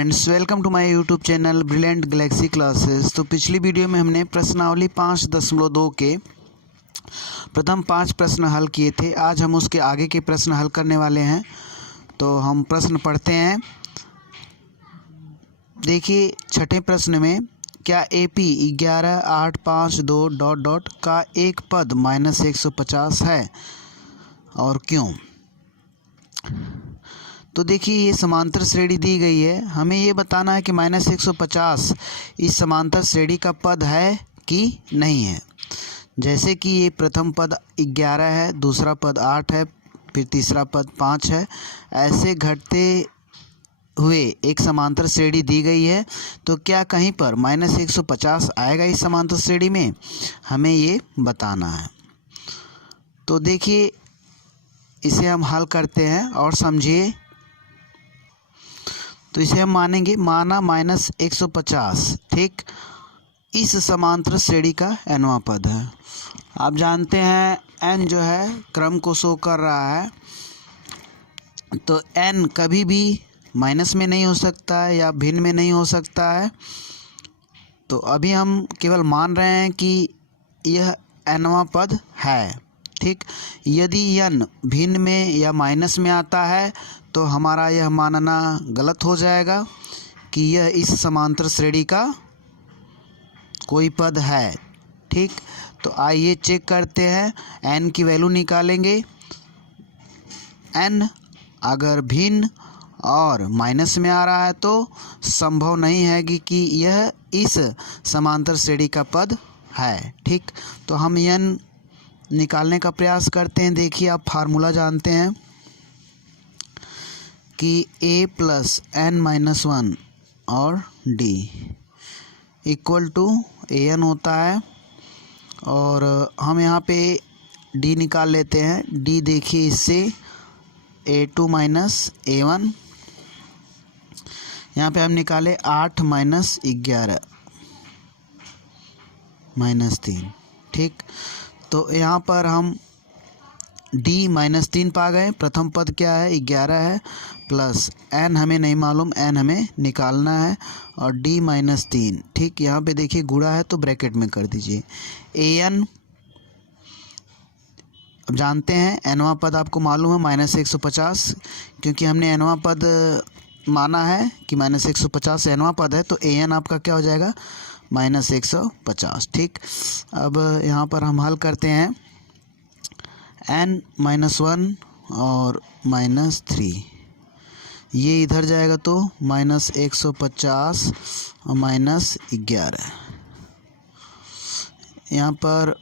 Friends, welcome to my YouTube channel brilliant galaxy classes. तो पिछली video में हमने प्रश्नावली 5.2 के प्रथम 5 प्रश्न हल किए थे। आज हम उसके आगे के प्रश्न हल करने वाले हैं। तो हम प्रश्न पढ़ते हैं। देखिए, छठे प्रश्न में क्या AP 11852 ... का एक पद -150 है और क्यों। तो देखिए, ये समांतर श्रेणी दी गई है। हमें ये बताना है कि -150 इस समांतर श्रेणी का पद है कि नहीं है। जैसे कि ये प्रथम पद 11 है, दूसरा पद 8 है, फिर तीसरा पद 5 है। ऐसे घटते हुए एक समांतर श्रेणी दी गई है। तो क्या कहीं पर -150 आएगा इस समांतर श्रेणी में, हमें ये बताना है। तो देखिए, इसे हम हल करते हैं और समझिए। तो इसे हम माना -150 ठीक इस समांतर श्रेणी का nवां पद है। आप जानते हैं n जो है क्रम को शो कर रहा है। तो n कभी भी माइनस में नहीं हो सकता है या भिन्न में नहीं हो सकता है। तो अभी हम केवल मान रहे हैं कि यह nवां पद है ठीक। यदि n भिन्न में या माइनस में आता है तो हमारा यह मानना गलत हो जाएगा कि यह इस समांतर श्रेणी का कोई पद है ठीक। तो आइए चेक करते हैं, n की वैल्यू निकालेंगे। n अगर भिन्न और माइनस में आ रहा है तो संभव नहीं है कि यह इस समांतर श्रेणी का पद है ठीक। तो हम n निकालने का प्रयास करते हैं। देखिए, आप फार्मूला जानते हैं कि a + n-1 और d = an होता है। और हम यहाँ पे d निकाल लेते हैं। d देखिए, इससे a2 - a1, यहाँ पे हम निकाले 8 - 11 -3 ठीक। तो यहाँ पर हम d -3 पा गए। प्रथम पद क्या है, 11 है, प्लस n हमें नहीं मालूम, n हमें निकालना है, और d -3 ठीक। यहाँ पे देखिए गुणा है तो ब्रैकेट में कर दीजिए। an अब जानते हैं nवां पद आपको मालूम है -150, क्योंकि हमने nवां पद माना है कि -150 nवां पद है। तो an आपका क्या हो जाएगा, -150 ठीक। अब यहाँ पर हम हल करते हैं। n-1 और -3 ये इधर जाएगा तो -150 और -11, यहाँ पर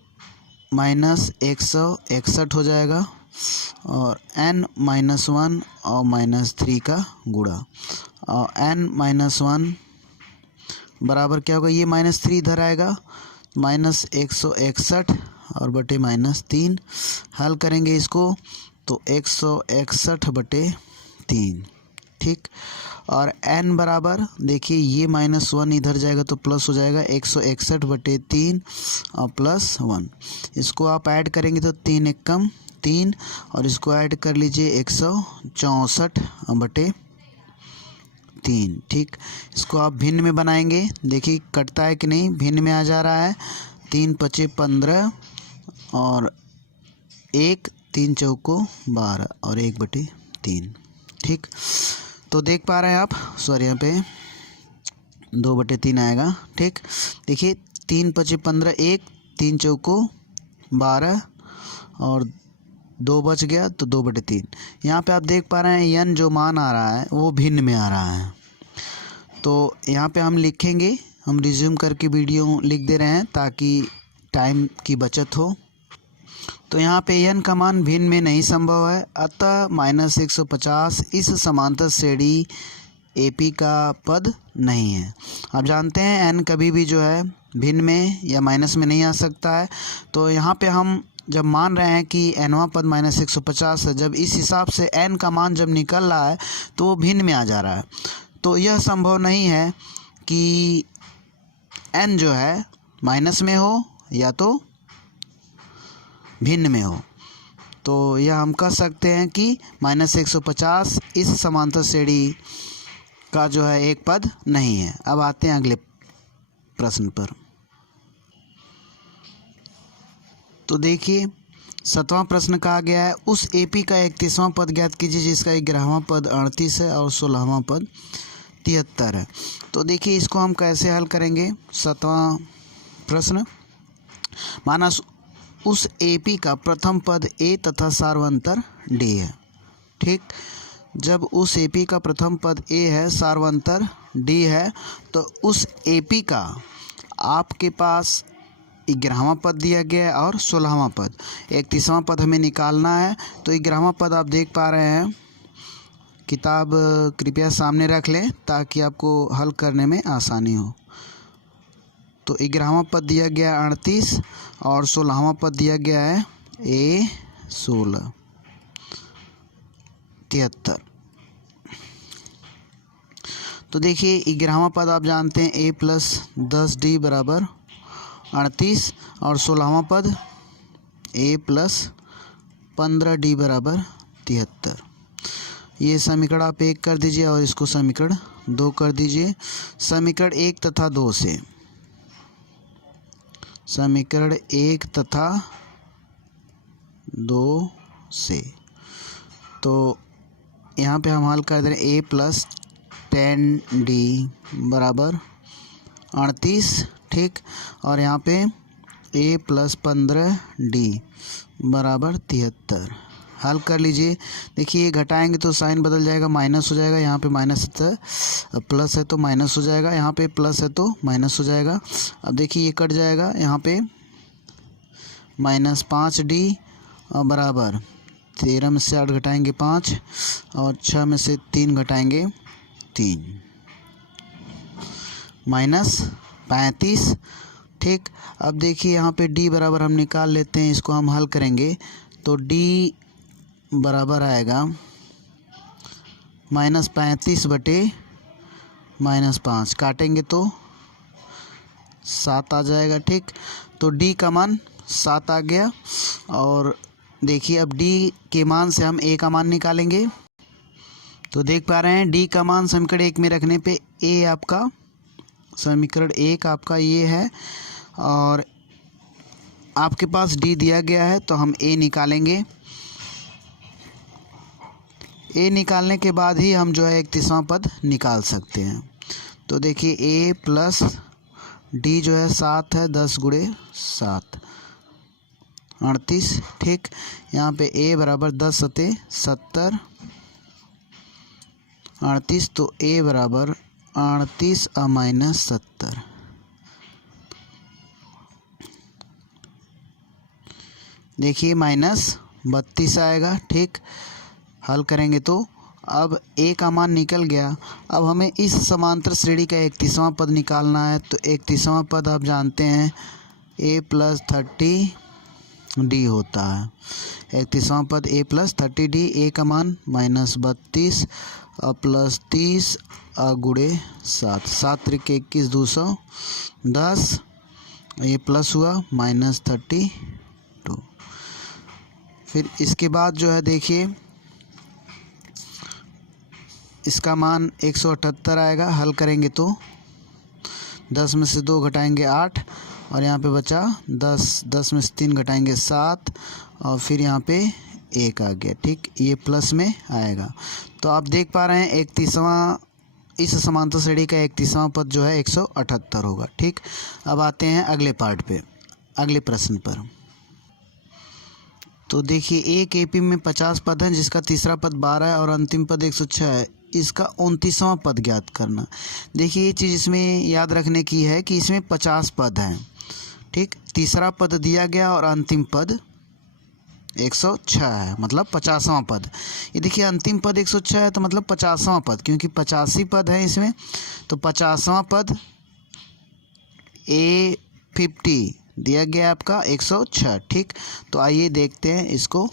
-161 हो जाएगा। और n-1 और -3 का गुणा, और n-1 बराबर क्या होगा, ये -3 इधर आएगा, -161 और बटे -3। हल करेंगे इसको तो 161/3 ठीक। और n बराबर देखिए, ये -1 इधर जाएगा तो प्लस हो जाएगा, 161/3 और +1। इसको आप ऐड करेंगे तो 3 एकम 3, और इसको ऐड कर लीजिए 164/3 ठीक। इसको आप भिन्न में बनाएंगे, देखिए कटता है कि नहीं, भिन्न में आ जा रहा है। 3 × 5 = 15 और 1 3 × 4 = 12 और 1/3 ठीक। तो देख पा रहे हैं आप, सॉरी यहाँ पे 2/3 आएगा ठीक। देखिए, 3 × 5 = 15, 1 3 × 4 = 12 और 2 बच गया तो 2/3। यहाँ पे आप देख पा रहे हैं n जो मान आ रहा है वो भिन्न में आ रहा है। तो यहाँ पे हम लिखेंगे, हम रिज्यूम करके वीडियो लिख दे रहे हैं ताकि टाइम की बचत हो। तो यहाँ पे n का मान भिन्न में नहीं संभव है, अतः -150 इस समांतर श्रेणी AP का पद नहीं है। आप जानते हैं n कभी भी जो है भिन्न में या माइनस में नहीं आ सकता है। तो यहाँ पे हम जब मान रहे हैं कि nवां पद -150 है, जब इस हिसाब से n का मान जब निकल रहा है तो वो भिन्न में आ जा रहा है। तो यह संभव नहीं है कि n जो है माइनस में हो या तो भिन्न में हो। तो यह हम कह सकते हैं कि -150 इस समांतर श्रेणी का जो है एक पद नहीं है। अब आते हैं अगले प्रश्न पर। तो देखिए 7वां प्रश्न कहा गया है उस एपी का 31वां पद ज्ञात कीजिए जिसका 11वां पद 38 है और 16वां पद 73 है। तो देखिए इसको हम कैसे हल करेंगे। 7वां प्रश्न, माना उस एपी का प्रथम पद ए तथा सार्वंतर डी है। ठीक, जब उस एपी का प्रथम पद ए है, सार्वंतर डी है, तो उस एपी का आपके पास 11वां पद दिया गया है और 16वां पद, 31वां पद हमें निकालना है। तो 11वां पद आप देख पा रहे हैं, किताब कृपया सामने रख लें ताकि आपको हल करने में आसानी हो। तो 11वां पद दिया गया 38 और 16वां पद दिया गया है ए 16 73। तो देखिए 11वां पद आप जानते हैं ए प्लस 10d बराबर 38 और 16वां पद ए प्लस 15d बराबर 73। ये समीकरण आप 1 कर दीजिए और इसको समीकरण 2 कर दीजिए। समीकरण 1 तथा 2 से, समीकरण 1 तथा 2 से, तो यहाँ पे हम हल कर दे रहे हैं ए प्लस 10d बराबर 38। ठीक, और यहाँ पे ए प्लस 15d बराबर 73 हल कर लीजिए। देखिए ये घटाएंगे तो साइन बदल जाएगा, माइनस हो जाएगा। यहाँ पे माइनस है, प्लस है तो माइनस हो जाएगा, यहाँ पे प्लस है तो माइनस हो जाएगा। अब देखिए ये कट जाएगा, यहाँ पे -5d और बराबर 13 में से 8 घटाएंगे 5 और 6 में से 3 घटाएंगे 3 -35। ठीक, अब देखिए यहाँ पे d बराबर हम निकाल लेते हैं, इसको हम हल करेंगे तो d बराबर आएगा -35 बटे -5, काटेंगे तो 7 आ जाएगा। ठीक, तो d का मान 7 आ गया। और देखिए अब d के मान से हम a का मान निकालेंगे। तो देख पा रहे हैं d का मान समीकरण 1 में रखने पे a आपका, समीकरण 1 आपका ये है और आपके पास d दिया गया है तो हम a निकालेंगे। a निकालने के बाद ही हम जो है 31वां पद निकाल सकते हैं। तो देखिए a प्लस d जो है 7 है, 10 गुणे 7 38। ठीक, यहाँ पे a बराबर 10 सते 70 38, तो a बराबर 38 माइनस 70। देखिए -32 आएगा। ठीक, हल करेंगे तो अब a का मान निकल गया। अब हमें इस समांतर श्रेणी का 31वां पद निकालना है। तो 31वां पद आप जानते हैं a प्लस 30d होता है। 31वां पद a प्लस 30d, a का मान -32 और प्लस 30 गुणे 7, 7 त्रिक 21 210, ये प्लस हुआ -32। फिर इसके बाद जो है देखिए इसका मान 178 आएगा। हल करेंगे तो 10 में से 2 घटाएंगे 8 और यहाँ पे बचा 10, 10 में से 3 घटाएंगे 7 और फिर यहाँ पे 1 आ गया। ठीक, ये प्लस में आएगा। तो आप देख पा रहे हैं 31वां, इस समांतर श्रेणी का 31वां पद जो है 178 होगा। ठीक, अब आते हैं अगले पार्ट पे, अगले प्रश्न पर। तो देखिए एक एपी में 50 पद हैं जिसका तीसरा पद 12 है और अंतिम पद 106 है। इसका 29वां पद ज्ञात करना। देखिए ये चीज़ इसमें याद रखने की है कि इसमें 50 पद हैं। ठीक, तीसरा पद दिया गया और अंतिम पद 106 है, मतलब 50वां पद। ये देखिए अंतिम पद 106 है तो मतलब 50वां पद, क्योंकि 85 पद है इसमें। तो 50वां पद A50 दिया गया आपका 106। ठीक, तो आइए देखते हैं इसको।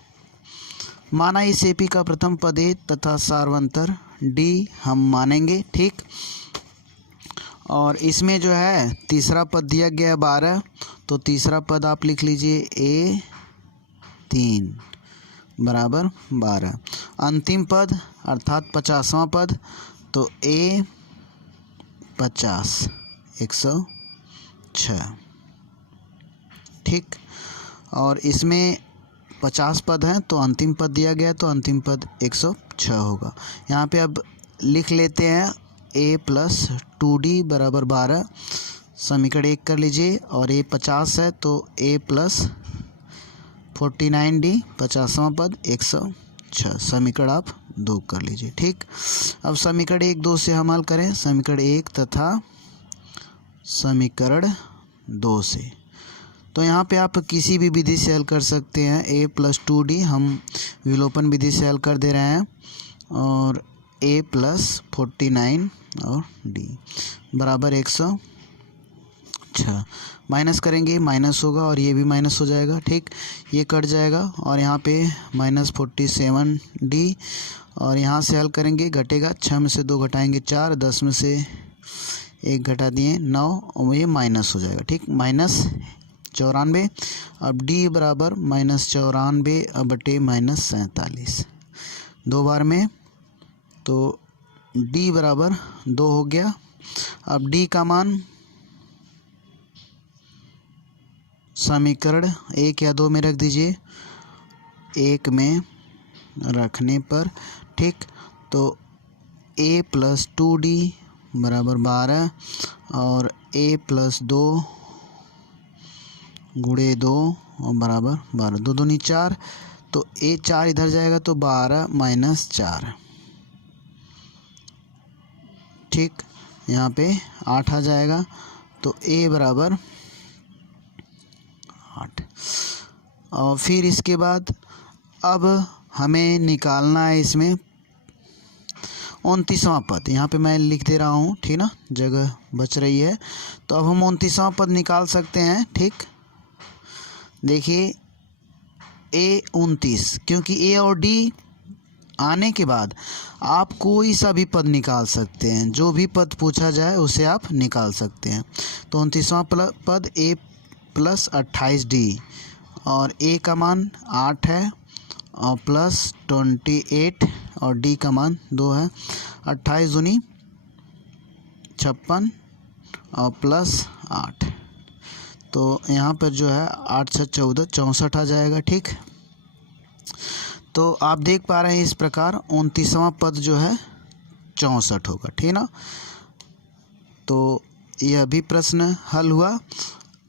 माना इस एपी का प्रथम पद ए तथा सार्वंतर डी हम मानेंगे। ठीक, और इसमें जो है तीसरा पद दिया गया है 12, तो तीसरा पद आप लिख लीजिए A3 बराबर 12। अंतिम पद अर्थात 50वां पद, तो ए 50 106, ठीक। और इसमें 50 पद हैं तो अंतिम पद दिया गया तो अंतिम पद 106 होगा। यहाँ पे अब लिख लेते हैं a प्लस 2d बराबर 12, समीकरण 1 कर लीजिए। और a 50 है तो a प्लस 49d 50वां पद 106, समीकरण आप 2 कर लीजिए, ठीक। अब समीकरण 1 2 से हम हल करें, समीकरण 1 तथा समीकरण 2 से। तो यहाँ पे आप किसी भी विधि से हल कर सकते हैं। a प्लस 2d हम विलोपन विधि से हल कर दे रहे हैं, और a प्लस 49 और d बराबर 106, माइनस करेंगे माइनस होगा और ये भी माइनस हो जाएगा, ठीक। ये कट जाएगा और यहाँ पे माइनस 47d, और यहाँ से हल करेंगे घटेगा, 6 में से 2 घटाएंगे 4, 10 में से 1 घटा दिए 9, और ये माइनस हो जाएगा, ठीक। माइनस 94। अब d बराबर -94 बटे -47, 2 बार में, तो d बराबर 2 हो गया। अब d का मान समीकरण 1 या 2 में रख दीजिए, 1 में रखने पर, ठीक। तो a प्लस 2d बराबर 12, और a प्लस 2 गुणे 2 और बराबर 12, 2 दूनी 4, तो a 4 इधर जाएगा तो 12 माइनस 4, ठीक। यहाँ पे 8 आ जाएगा, तो a बराबर 8। और फिर इसके बाद अब हमें निकालना है इसमें 29वां पद। यहाँ पे मैं लिख दे रहा हूँ, ठीक ना, जगह बच रही है। तो अब हम 29वां पद निकाल सकते हैं, ठीक। देखिए a 29, क्योंकि a और d आने के बाद आप कोई सा भी पद निकाल सकते हैं, जो भी पद पूछा जाए उसे आप निकाल सकते हैं। तो 29वां पद a प्लस 28d, और a का मान 8 है और प्लस 28, और d का मान 2 है। 28 दूनी 56 और प्लस 8, तो यहाँ पर जो है 8 6 14 64 आ जाएगा, ठीक। तो आप देख पा रहे हैं इस प्रकार 29वां पद जो है 64 होगा, ठीक ना। तो यह भी प्रश्न हल हुआ।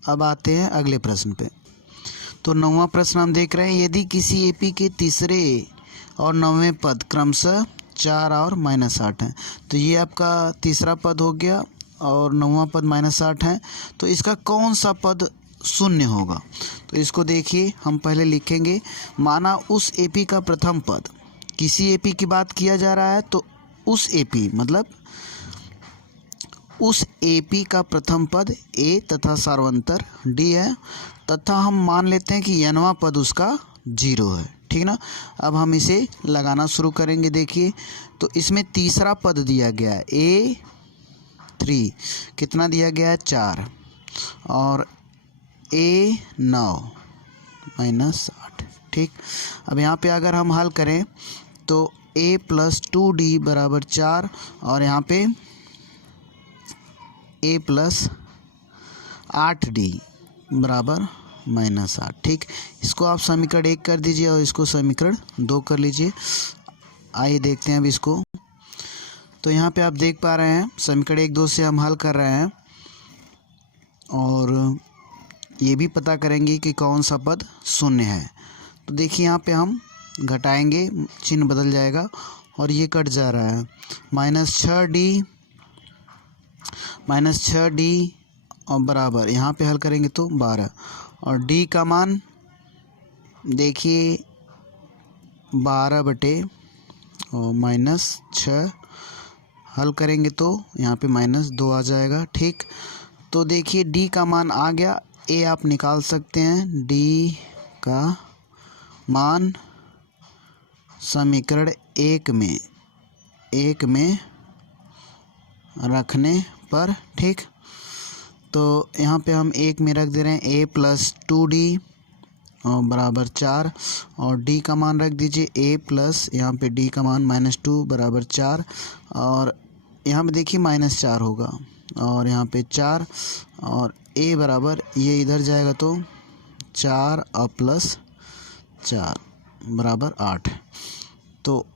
अब आते हैं अगले प्रश्न पे। तो 9वां प्रश्न हम देख रहे हैं, यदि किसी एपी के तीसरे और 9वें पद क्रमशः 4 और -8 हैं, तो ये आपका तीसरा पद हो गया और 9वां पद -8 है, तो इसका कौन सा पद शून्य होगा। तो इसको देखिए, हम पहले लिखेंगे, माना उस एपी का प्रथम पद, किसी एपी की बात किया जा रहा है, तो उस एपी मतलब उस एपी का प्रथम पद a तथा सार्वंतर d है, तथा हम मान लेते हैं कि nवां पद उसका 0 है, ठीक ना। अब हम इसे लगाना शुरू करेंगे। देखिए, तो इसमें तीसरा पद दिया गया है a3, कितना दिया गया है 4, और a9 -8, ठीक। अब यहाँ पे अगर हम हल करें तो a प्लस 2d बराबर 4, और यहाँ पे a प्लस 8d बराबर -8, ठीक। इसको आप समीकरण 1 कर दीजिए और इसको समीकरण 2 कर लीजिए। आइए देखते हैं अब इसको। तो यहाँ पे आप देख पा रहे हैं समीकरण 1 2 से हम हल कर रहे हैं, और ये भी पता करेंगे कि कौन सा पद शून्य है। तो देखिए, यहाँ पे हम घटाएंगे, चिन्ह बदल जाएगा और ये कट जा रहा है, -6d और बराबर, यहाँ पे हल करेंगे तो 12, और d का मान देखिए 12 बटे और -6, हल करेंगे तो यहाँ पे -2 आ जाएगा, ठीक। तो देखिए d का मान आ गया, a आप निकाल सकते हैं, d का मान समीकरण 1 में रखने पर, ठीक। तो यहाँ पे हम 1 में रख दे रहे हैं a प्लस 2d और बराबर 4, और d का मान रख दीजिए a प्लस, यहाँ पे d का मान -2 बराबर 4, और यहाँ पे देखिए -4 होगा और यहाँ पे 4 और a बराबर ये इधर जाएगा तो 4 और +4 बराबर 8। तो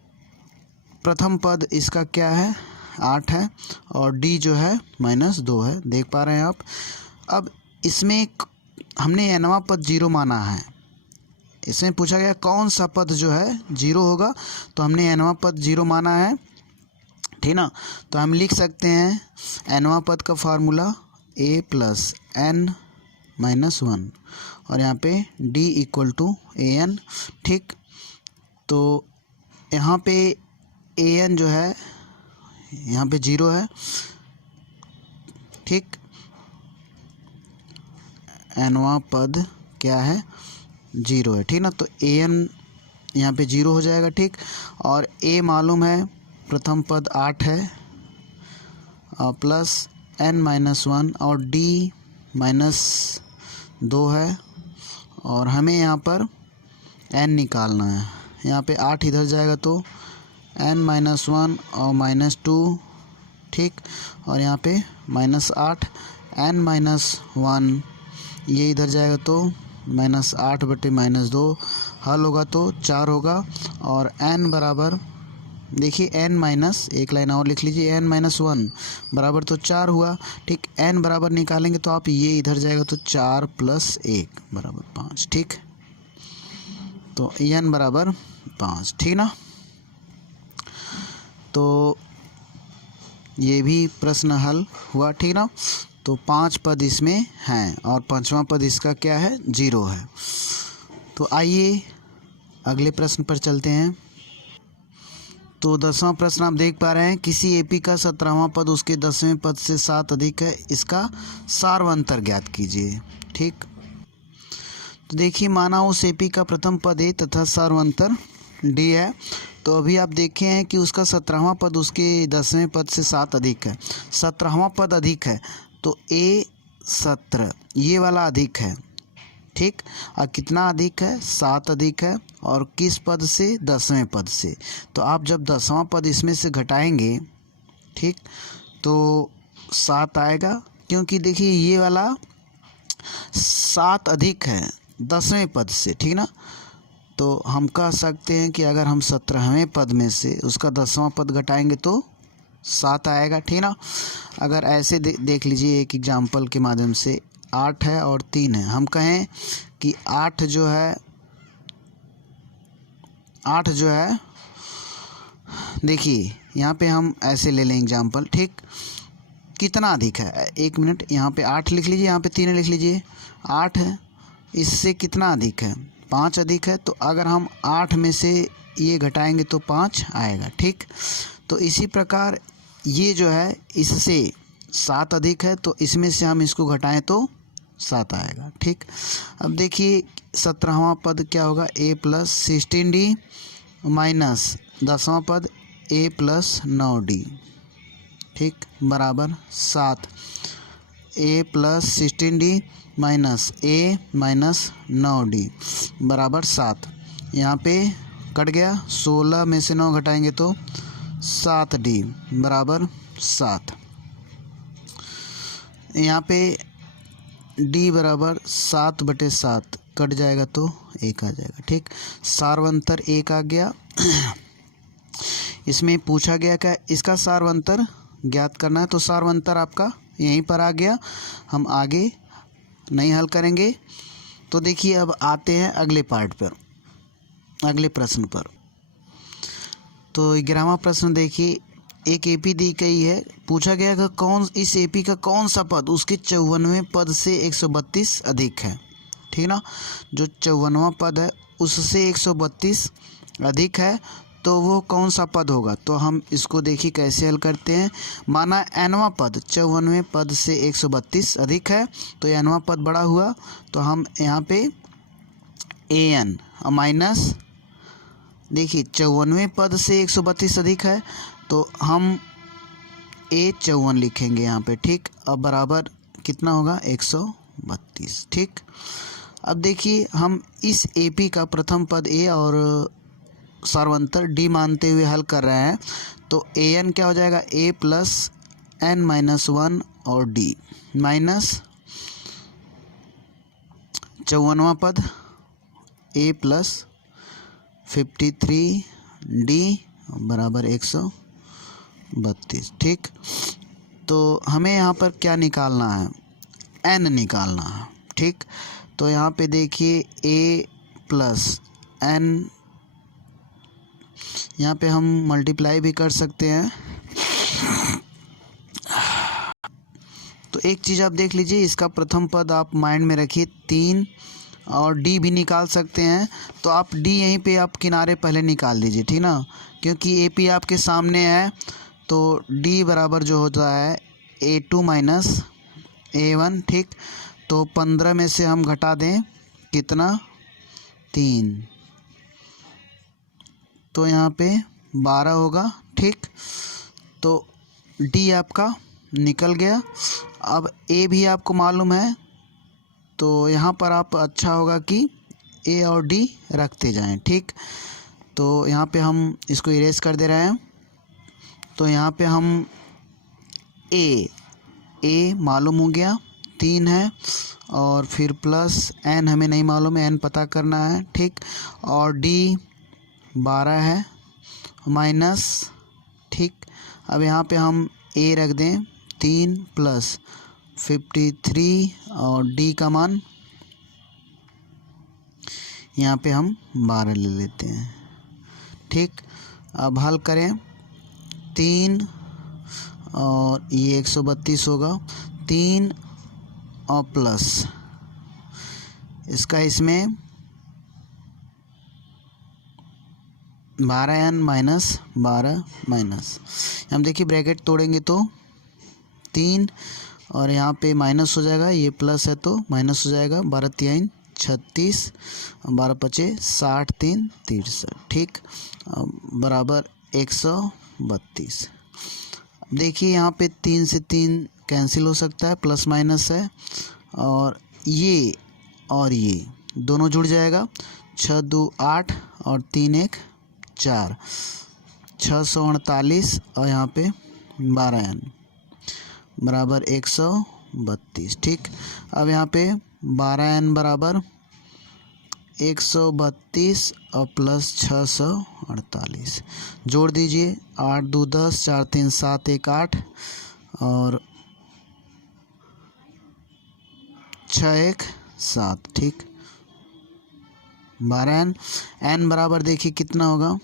प्रथम पद इसका क्या है 8 है और d जो है -2 है, देख पा रहे हैं आप। अब इसमें हमने nवां पद 0 माना है। इसमें पूछा गया कौन सा पद जो है 0 होगा, तो हमने nवां पद 0 माना है, ठीक ना। तो हम लिख सकते हैं nवां पद का फार्मूला a + n-1 और यहाँ पे d = an, ठीक। तो यहाँ पे an जो है यहाँ पे 0 है, ठीक। nवां पद क्या है 0 है, ठीक ना। तो an यहाँ पे 0 हो जाएगा, ठीक। और a मालूम है प्रथम पद 8 है और +n-1 और d -2 है और हमें यहाँ पर n निकालना है। यहाँ पे 8 इधर जाएगा तो n-1 और -2, ठीक। और यहाँ पे -8 n-1 ये इधर जाएगा तो -8/-2 हल होगा तो 4 होगा और n बराबर देखिए n- एक लाइन और लिख लीजिए n-1 बराबर तो 4 हुआ, ठीक। n बराबर निकालेंगे तो आप ये इधर जाएगा तो 4 + 1 बराबर 5, ठीक। तो n बराबर 5, ठीक ना। तो ये भी प्रश्न हल हुआ, ठीक ना। तो 5 पद इसमें हैं और 5वां पद इसका क्या है 0 है। तो आइए अगले प्रश्न पर चलते हैं। तो 10वां प्रश्न आप देख पा रहे हैं, किसी एपी का 17वां पद उसके 10वें पद से 7 अधिक है, इसका सार्वंतर ज्ञात कीजिए, ठीक। तो देखिए माना उस एपी का प्रथम पद ए तथा सार्वंतर डी है। तो अभी आप देखे हैं कि उसका 17वां पद उसके 10वें पद से 7 अधिक है। 17वां पद अधिक है तो ए 17 ये वाला अधिक है, ठीक। और कितना अधिक है 7 अधिक है और किस पद से 10वें पद से। तो आप जब 10वां पद इसमें से घटाएंगे, ठीक, तो 7 आएगा, क्योंकि देखिए ये वाला 7 अधिक है 10वें पद से, ठीक ना। तो हम कह सकते हैं कि अगर हम 17वें पद में से उसका 10वां पद घटाएंगे तो 7 आएगा, ठीक ना। अगर ऐसे देख लीजिए एक एग्जाम्पल के माध्यम से 8 है और 3 है, हम कहें कि 8 जो है देखिए यहाँ पे हम ऐसे ले लें एग्जाम्पल, ठीक। कितना अधिक है, एक मिनट, यहाँ पे 8 लिख लीजिए, यहाँ पे 3 लिख लीजिए। 8 है, इससे कितना अधिक है 5 अधिक है। तो अगर हम 8 में से ये घटाएंगे तो 5 आएगा, ठीक। तो इसी प्रकार ये जो है इससे 7 अधिक है, तो इसमें से हम इसको घटाएं तो 7 आएगा, ठीक। अब देखिए 17वां पद क्या होगा a + 16d माइनस 10वां पद a + 9d, ठीक, बराबर 7। a + 16d minus a - 9d बराबर 7। यहाँ पे कट गया, 16 में से 9 घटाएंगे तो 7d बराबर 7। यहाँ पे d बराबर 7/7 कट जाएगा तो 1 आ जाएगा, ठीक। सार्वंतर 1 आ गया। इसमें पूछा गया क्या इसका सार्वंतर ज्ञात करना है, तो सार्वंतर आपका यहीं पर आ गया, हम आगे नहीं हल करेंगे। तो देखिए अब आते हैं अगले पार्ट पर, अगले प्रश्न पर। तो 11वां प्रश्न देखिए, एक एपी दी गई है, पूछा गया कि इस एपी का कौन सा पद उसके 54वें पद से 132 अधिक है, ठीक ना। जो 54वां पद है उससे 132 अधिक है, तो वो कौन सा पद होगा। तो हम इसको देखिए कैसे हल करते हैं। माना nवां पद 54वें पद से 132 अधिक है, तो nवां पद बड़ा हुआ, तो हम यहाँ पे an माइनस देखिए 54वें पद से 132 अधिक है, तो हम a54 लिखेंगे यहाँ पे, ठीक। अब बराबर कितना होगा 132, ठीक। अब देखिए हम इस एपी का प्रथम पद a और सार्वंतर डी मानते हुए हल कर रहे हैं, तो ए एन क्या हो जाएगा, ए प्लस एन माइनस वन और डी माइनस 54वां पद ए प्लस 53 डी बराबर 132। ठीक, तो हमें यहाँ पर क्या निकालना है, एन निकालना है। ठीक, तो यहाँ पे देखिए ए प्लस एन, यहाँ पे हम मल्टीप्लाई भी कर सकते हैं। तो एक चीज़ आप देख लीजिए, इसका प्रथम पद आप माइंड में रखिए 3 और डी भी निकाल सकते हैं। तो आप डी यहीं पे आप किनारे पहले निकाल दीजिए, ठीक ना, क्योंकि ए पी आपके सामने है। तो डी बराबर जो होता है A2 माइनस A1। ठीक, तो 15 में से हम घटा दें कितना, 3, तो यहाँ पे 12 होगा। ठीक, तो डी आपका निकल गया। अब ए भी आपको मालूम है, तो यहाँ पर आप अच्छा होगा कि ए और डी रखते जाएं। ठीक, तो यहाँ पे हम इसको इरेज कर दे रहे हैं। तो यहाँ पे हम ए मालूम हो गया 3 है, और फिर प्लस एन हमें नहीं मालूम है, एन पता करना है। ठीक, और डी 12 है माइनस। ठीक, अब यहाँ पे हम ए रख दें 3 प्लस 53 और डी का मान यहाँ पे हम 12 ले लेते हैं। ठीक, अब हल करें, 3 और ये 132 होगा, 3 और प्लस इसका इसमें 12n माइनस 12 माइनस, हम देखिए ब्रैकेट तोड़ेंगे तो 3 और यहाँ पे माइनस हो जाएगा, ये प्लस है तो माइनस हो जाएगा, 12 3 36, 12 5 60 3 63। ठीक, बराबर 132। देखिए यहाँ पे 3 से 3 कैंसिल हो सकता है, प्लस माइनस है, और ये दोनों जुड़ जाएगा, 6 2 8 और 3 1 4, 648 और यहाँ पे 12n बराबर 132। ठीक, अब यहाँ पे 12n बराबर 132 और प्लस 648 जोड़ दीजिए, 8 2 10, 4 3 7 1 8 और 6 1 7। ठीक, 12n, n बराबर देखिए कितना होगा।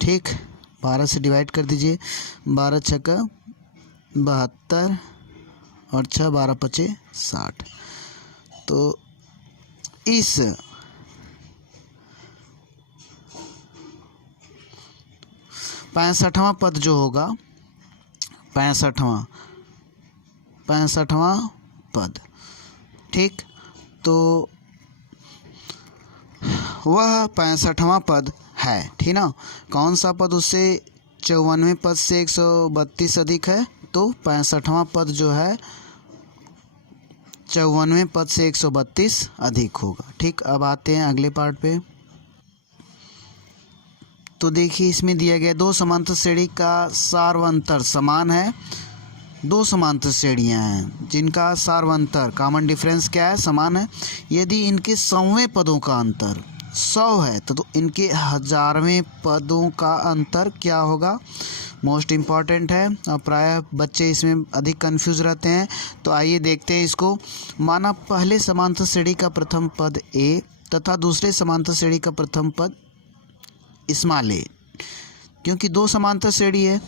ठीक, 12 से डिवाइड कर दीजिए, 12 छक्का 72 और 6 12 5 60। तो इस 65वां पद जो होगा, 65वां पद, ठीक, तो वह 65वां पद है, ठीक ना। कौन सा पद उससे 54वें पद से 132 अधिक है, तो 65वां पद जो है 54वें पद से 132 अधिक होगा। ठीक, अब आते हैं अगले पार्ट पे। तो देखिए इसमें दिया गया 2 समांतर श्रेणी का सार्वंतर समान है। 2 समांतर श्रेणियाँ हैं जिनका सार्वंतर कॉमन डिफरेंस क्या है, समान है। यदि इनके 100वें पदों का अंतर 100 है तो इनके 1000वें पदों का अंतर क्या होगा, मोस्ट इम्पॉर्टेंट है और प्रायः बच्चे इसमें अधिक कंफ्यूज रहते हैं। तो आइए देखते हैं इसको। माना पहले समांतर श्रेणी का प्रथम पद ए तथा दूसरे समांतर श्रेणी का प्रथम पद स्मॉल ए। क्योंकि 2 समांतर श्रेणी है,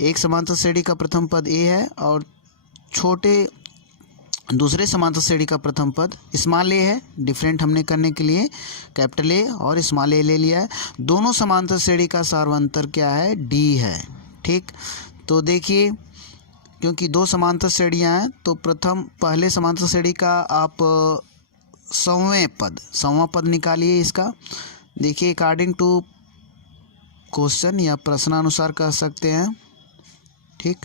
एक समांतर श्रेणी का प्रथम पद ए है और दूसरे समांतर श्रेणी का प्रथम पद स्मॉल ए है। डिफरेंट हमने करने के लिए कैपिटल ए और स्मॉल ए ले लिया है। दोनों समांतर श्रेणी का सार्वंतर क्या है, डी है। ठीक, तो देखिए क्योंकि 2 समांतर श्रेणियाँ हैं तो पहले समांतर श्रेणी का आप 100वां पद निकालिए इसका। देखिए अकॉर्डिंग टू क्वेश्चन या प्रश्नानुसार कह सकते हैं। ठीक,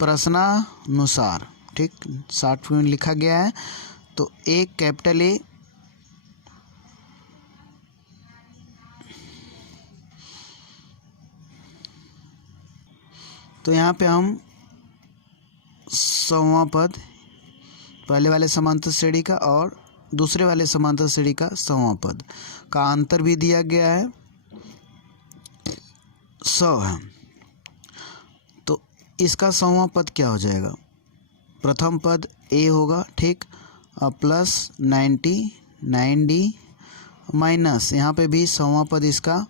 प्रश्नानुसार, ठीक, शॉर्ट में लिखा गया है। तो एक कैपिटल ए तो यहाँ पे हम 100वां पद पहले वाले समांतर श्रेणी का और दूसरे वाले समांतर श्रेणी का 100वां पद का अंतर भी दिया गया है 100 है। तो इसका 100वां पद क्या हो जाएगा, प्रथम पद ए होगा, ठीक, और प्लस 99D माइनस यहाँ पे भी 100वां पद इसका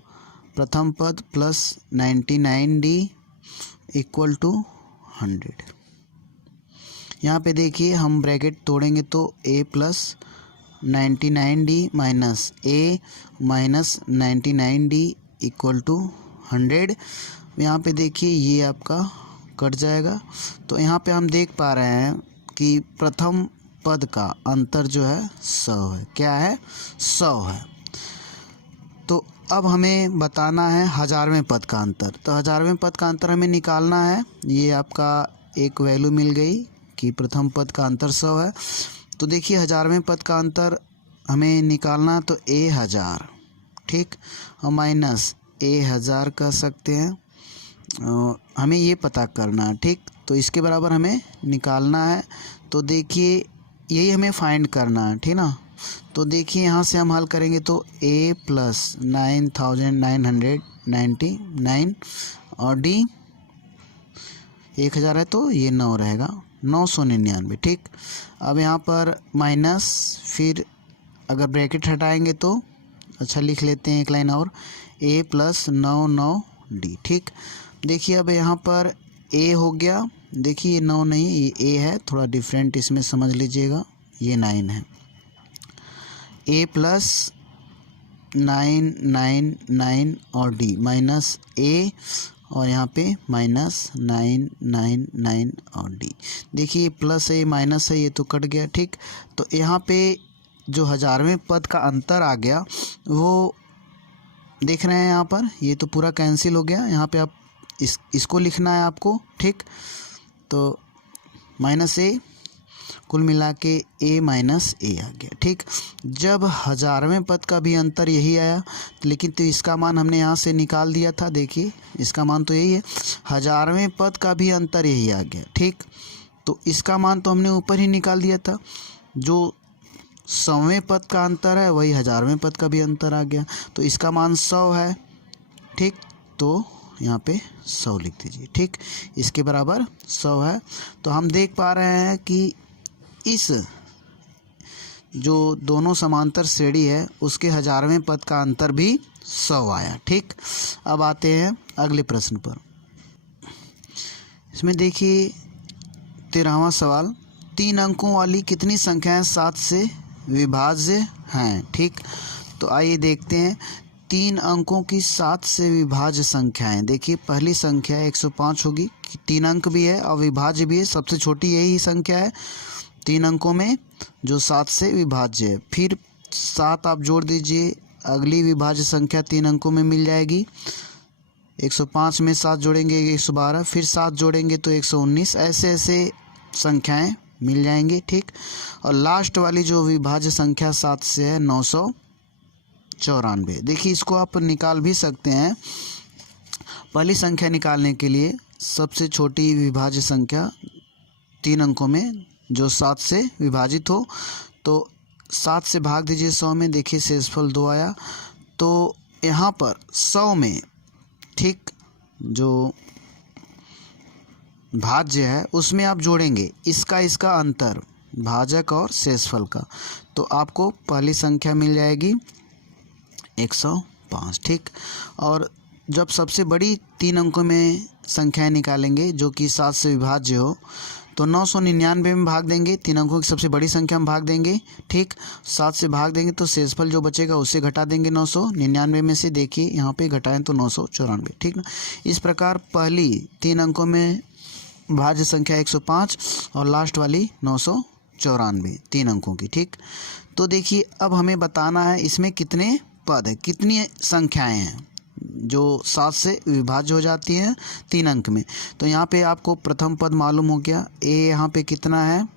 प्रथम पद प्लस 99D इक्वल टू 100। यहाँ पे देखिए हम ब्रैकेट तोड़ेंगे तो a plus 99D minus a minus 99D equal to 100। यहाँ पे देखिए ये आपका कट जाएगा। तो यहाँ पे हम देख पा रहे हैं कि प्रथम पद का अंतर जो है 100 है। क्या है, 100 है। तो अब हमें बताना है 1000वें पद का अंतर। तो 1000वें पद का अंतर हमें निकालना है। ये आपका एक वैल्यू मिल गई कि प्रथम पद का अंतर 100 है। तो देखिए 1000वें पद का अंतर हमें निकालना, तो a1000, ठीक, और माइनस a1000 कर सकते हैं। हमें ये पता करना है, ठीक, तो इसके बराबर हमें निकालना है। तो देखिए यही हमें फाइंड करना है, ठीक ना। तो देखिए यहाँ से हम हल करेंगे तो a प्लस 9999 और d 1000 है तो ये 9 रहेगा, 999, ठीक। अब यहाँ पर माइनस, फिर अगर ब्रैकेट हटाएंगे तो अच्छा लिख लेते हैं एक लाइन और, a प्लस 99D, ठीक। देखिए अब यहाँ पर a हो गया, देखिए ये 9 नहीं, ये a है, थोड़ा डिफरेंट इसमें समझ लीजिएगा, ये 9 है। a प्लस 999 और d माइनस a और यहाँ पे माइनस 999 और d। देखिए प्लस है माइनस है, ये तो कट गया, ठीक। तो यहाँ पे जो 1000वें पद का अंतर आ गया वो देख रहे हैं यहाँ पर, ये तो पूरा कैंसिल हो गया। यहाँ पे आप इसको लिखना है आपको, ठीक। तो माइनस a, कुल मिला के a माइनस a आ गया, ठीक। जब 1000वें पद का भी अंतर यही आया, लेकिन तो इसका मान हमने यहाँ से निकाल दिया था। देखिए इसका मान तो यही है, 1000वें पद का भी अंतर यही आ गया, ठीक। तो इसका मान तो हमने ऊपर ही निकाल दिया था। जो 100वें पद का अंतर है वही 1000वें पद का भी अंतर आ गया। तो इसका मान 100 है, ठीक। तो यहाँ पे 100 लिख दीजिए, ठीक, इसके बराबर 100 है। तो हम देख पा रहे हैं कि इस जो दोनों समांतर श्रेणी है उसके 1000वें पद का अंतर भी 100 आया, ठीक। अब आते हैं अगले प्रश्न पर। इसमें देखिए 13वां सवाल, 3 अंकों वाली कितनी संख्याएं 7 से विभाज्य हैं, ठीक। तो आइए देखते हैं 3 अंकों की 7 से विभाज्य संख्याएं। देखिए पहली संख्या 105 होगी, 3 अंक भी है और विभाज्य भी है, सबसे छोटी यही संख्या है 3 अंकों में जो 7 से विभाज्य है। फिर 7 आप जोड़ दीजिए, अगली विभाज्य संख्या 3 अंकों में मिल जाएगी। 105 में 7 जोड़ेंगे 112, फिर 7 जोड़ेंगे तो 119, ऐसे ऐसे संख्याएं मिल जाएंगी, ठीक। और लास्ट वाली जो विभाज्य संख्या 7 से है 994। देखिए इसको आप निकाल भी सकते हैं। पहली संख्या निकालने के लिए सबसे छोटी विभाज्य संख्या 3 अंकों में जो 7 से विभाजित हो, तो 7 से भाग दीजिए 100 में, देखिए शेषफल 2 आया। तो यहाँ पर 100 में, ठीक, जो भाज्य है उसमें आप जोड़ेंगे इसका अंतर, भाजक और शेषफल का, तो आपको पहली संख्या मिल जाएगी 105, ठीक। और जब सबसे बड़ी 3 अंकों में संख्याएं निकालेंगे जो कि 7 से विभाज्य हो, तो 999 में भाग देंगे, 3 अंकों की सबसे बड़ी संख्या में भाग देंगे, ठीक। 7 से भाग देंगे तो शेषफल जो बचेगा उससे घटा देंगे 999 में से, देखिए यहाँ पे घटाएं तो 994, ठीक ना। इस प्रकार पहली 3 अंकों में भाज्य संख्या 105 और लास्ट वाली 994 3 अंकों की, ठीक। तो देखिए अब हमें बताना है इसमें कितने पद है, कितनी संख्याएं हैं जो 7 से विभाज्य हो जाती हैं 3 अंक में। तो यहाँ पे आपको प्रथम पद मालूम हो गया, ए यहाँ पे कितना है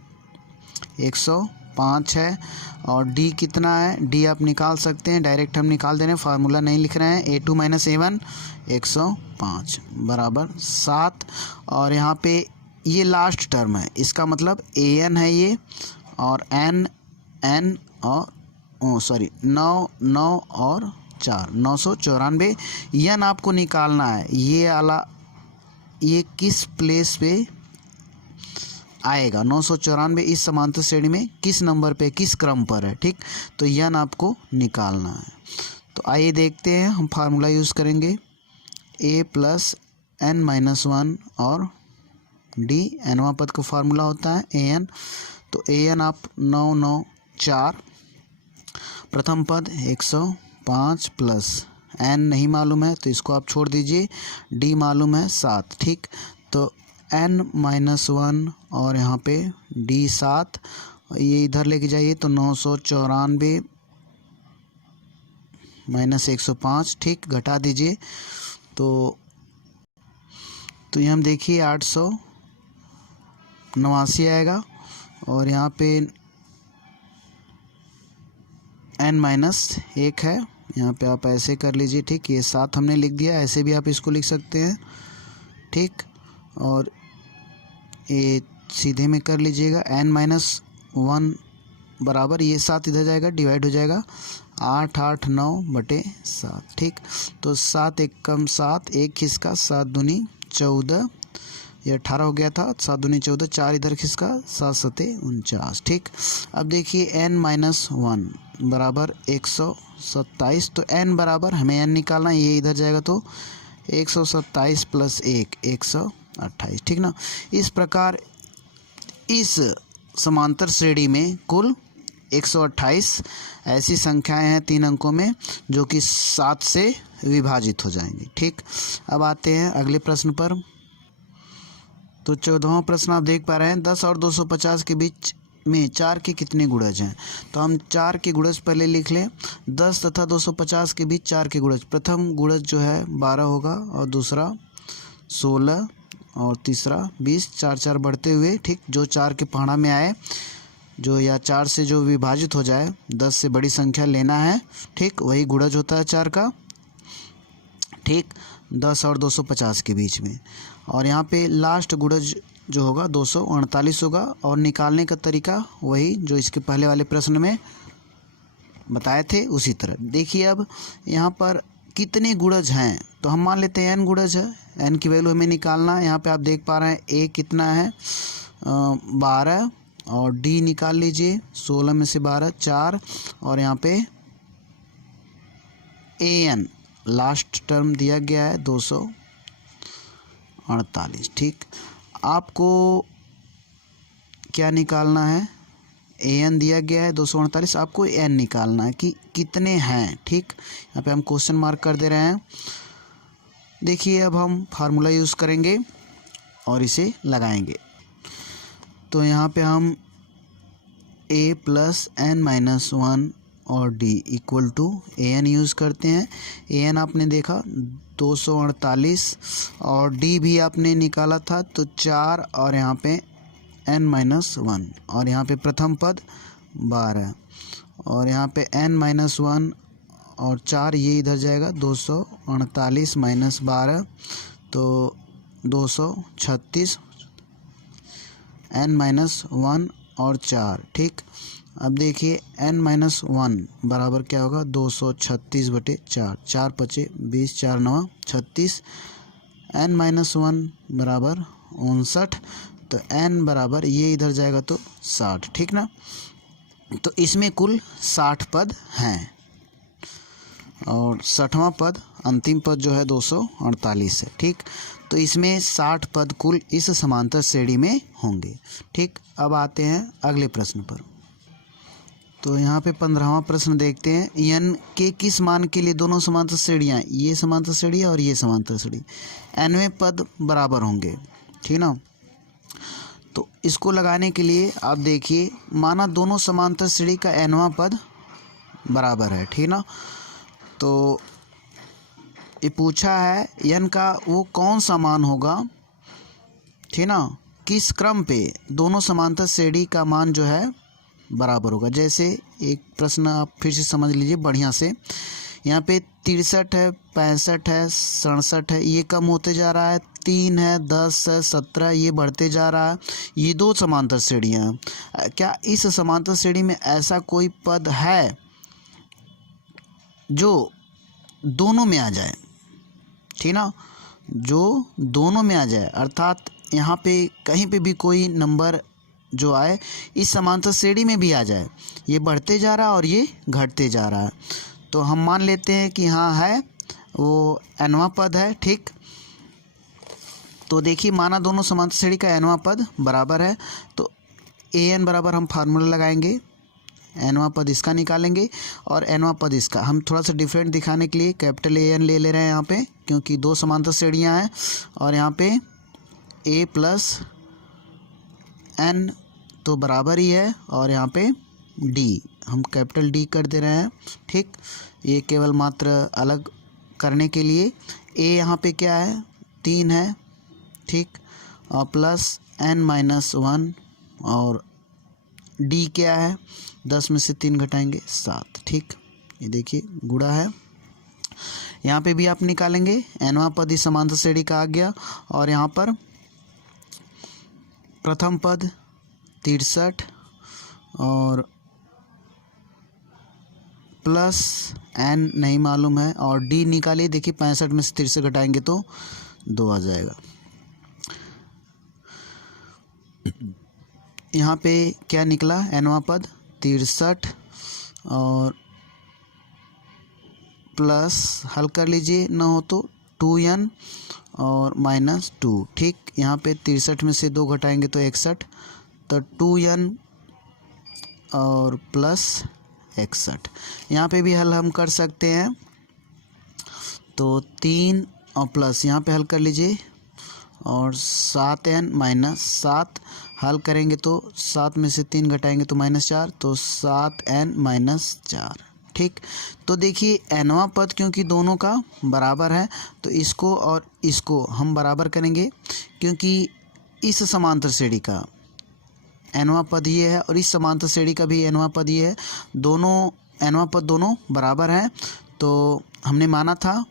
5 है। और डी कितना है, डी आप निकाल सकते हैं, डायरेक्ट हम निकाल दे रहे हैं, फार्मूला नहीं लिख रहे हैं। A2 माइनस A1 105 बराबर 7। और यहाँ पे ये लास्ट टर्म है, इसका मतलब AN है ये, और N और 9 और 4 994। यन आपको निकालना है, ये वाला ये किस प्लेस पे आएगा, 994 इस समांतर श्रेणी में किस नंबर पे, किस क्रम पर है, ठीक। तो यन आपको निकालना है। तो आइए देखते हैं, हम फार्मूला यूज़ करेंगे A प्लस n-1 और D nवां पद का फार्मूला होता है AN। तो AN आप 994, प्रथम पद 105 प्लस n नहीं मालूम है तो इसको आप छोड़ दीजिए, D मालूम है 7, ठीक। तो n-1 और यहाँ पे D 7, ये इधर लेके जाइए तो 994 माइनस 105, ठीक, घटा दीजिए तो ये हम देखिए 889 आएगा। और यहाँ पे n-1 है, यहाँ पे आप ऐसे कर लीजिए, ठीक। ये 7 हमने लिख दिया, ऐसे भी आप इसको लिख सकते हैं, ठीक। और ये सीधे में कर लीजिएगा, n-1 बराबर ये 7 इधर जाएगा, डिवाइड हो जाएगा 889/7, ठीक। तो 7 एकम 7, एक खिसका 7 दूनी 14, ये 18 हो गया था, 7 दूनी 14, 4 इधर खिसका 7 सते 49, ठीक। अब देखिए n-1 बराबर 127, तो n बराबर हमें n निकालना है, ये इधर जाएगा तो 127 प्लस 1 128, ठीक ना। इस प्रकार इस समांतर श्रेणी में कुल 128 ऐसी संख्याएं हैं 3 अंकों में जो कि 7 से विभाजित हो जाएंगी, ठीक। अब आते हैं अगले प्रश्न पर। तो 14वां प्रश्न आप देख पा रहे हैं, 10 और 250 के बीच में 4 के कितने गुणज हैं। तो हम 4 के गुणज पहले लिख लें। 10 तथा 250 के बीच 4 के गुणज, प्रथम गुणज जो है 12 होगा, और दूसरा 16 और तीसरा 20, 4 बढ़ते हुए, ठीक। जो 4 के पहाड़ा में आए, जो या 4 से जो विभाजित हो जाए, 10 से बड़ी संख्या लेना है, ठीक, वही गुणज होता है 4 का, ठीक। 10 और 250 के बीच में। और यहाँ पे लास्ट गुणज जो होगा 248 होगा, और निकालने का तरीका वही जो इसके पहले वाले प्रश्न में बताए थे उसी तरह। देखिए अब यहाँ पर कितने गुणज हैं, तो हम मान लेते हैं n गुणज है, n की वैल्यू हमें निकालना है। यहाँ पे आप देख पा रहे हैं a कितना है 12, और d निकाल लीजिए, 16 में से 12 4, और यहाँ पे an लास्ट टर्म दिया गया है 248, ठीक। आपको क्या निकालना है, an दिया गया है 248, आपको n निकालना है कि कितने हैं, ठीक। यहाँ पे हम क्वेश्चन मार्क कर दे रहे हैं। देखिए अब हम फार्मूला यूज़ करेंगे और इसे लगाएंगे। तो यहाँ पे हम a प्लस n-1 और d equal to an use करते हैं। an आपने देखा 248, और d भी आपने निकाला था तो 4, और यहाँ पे n-1, और यहाँ पे प्रथम पद 12, और यहाँ पे n-1 और 4, ये इधर जाएगा 248 माइनस 12 तो 236, n-1 और 4, ठीक। अब देखिए n-1 बराबर क्या होगा, 236/4, 4 पचे 20, 4 9 36, n-1 बराबर 59, तो n बराबर ये इधर जाएगा तो 60, ठीक ना। तो इसमें कुल 60 पद हैं, और 60वां पद अंतिम पद जो है 248 है, ठीक। तो इसमें 60 पद कुल इस समांतर श्रेणी में होंगे, ठीक। अब आते हैं अगले प्रश्न पर। तो यहाँ पे 15वां प्रश्न देखते हैं, n के किस मान के लिए दोनों समांतर श्रेणियाँ, ये समांतर श्रेणी और ये समांतर श्रेणी, nवें पद बराबर होंगे, ठीक ना। तो इसको लगाने के लिए आप देखिए, माना दोनों समांतर श्रेणी का nवां पद बराबर है, ठीक ना। तो ये पूछा है n का वो कौन सा मान होगा, ठीक ना, किस क्रम पे दोनों समांतर श्रेणी का मान जो है बराबर होगा। जैसे एक प्रश्न आप फिर से समझ लीजिए बढ़िया से, यहाँ पे 63 है, 65 है, 67 है, ये कम होते जा रहा है, 3 है, 10 है, 17, ये बढ़ते जा रहा है। ये दो समांतर श्रेणियाँ हैं। क्या इस समांतर श्रेणी में ऐसा कोई पद है जो दोनों में आ जाए? ठीक ना, जो दोनों में आ जाए, अर्थात यहाँ पे कहीं पे भी कोई नंबर जो आए इस समांतर श्रेणी में भी आ जाए। ये बढ़ते जा रहा है और ये घटते जा रहा है, तो हम मान लेते हैं कि हाँ है, वो nवां पद है। ठीक, तो देखिए माना दोनों समांतर श्रेणी का nवां पद बराबर है, तो an बराबर हम फार्मूला लगाएंगे, nवां पद इसका निकालेंगे और nवां पद इसका। हम थोड़ा सा डिफरेंट दिखाने के लिए कैपिटल AN ले रहे हैं यहाँ पे, क्योंकि दो समांतर श्रेणियाँ हैं और यहाँ पे a प्लस n तो बराबर ही है और यहाँ पे d हम कैपिटल D कर दे रहे हैं। ठीक, ये केवल मात्र अलग करने के लिए। a यहाँ पे क्या है, 3 है। ठीक, और प्लस n-1 और d क्या है, 10 में से 3 घटाएंगे 7। ठीक, ये देखिए गुणा है। यहाँ पे भी आप निकालेंगे, nवां पद इस समांतर श्रेणी का आ गया और यहाँ पर प्रथम पद 63 और प्लस n नहीं मालूम है और d निकालिए। देखिए 65 में से 63 घटाएंगे तो 2 आ जाएगा। यहाँ पे क्या निकला, nवां पद 63 और प्लस हल कर लीजिए, न हो तो 2n और -2। ठीक, यहाँ पे 63 में से 2 घटाएंगे तो 61, तो 2n और प्लस 61। यहाँ पे भी हल हम कर सकते हैं, तो 3 और प्लस यहाँ पे हल कर लीजिए और 7n-7 हल करेंगे तो 7 में से 3 घटाएंगे तो -4, तो 7n-4। ठीक, तो देखिए nवां पद क्योंकि दोनों का बराबर है तो इसको और इसको हम बराबर करेंगे, क्योंकि इस समांतर श्रेणी का nवां पद ये है और इस समांतर श्रेणी का भी nवां पद ये है, दोनों nवां पद दोनों बराबर हैं। तो हमने माना था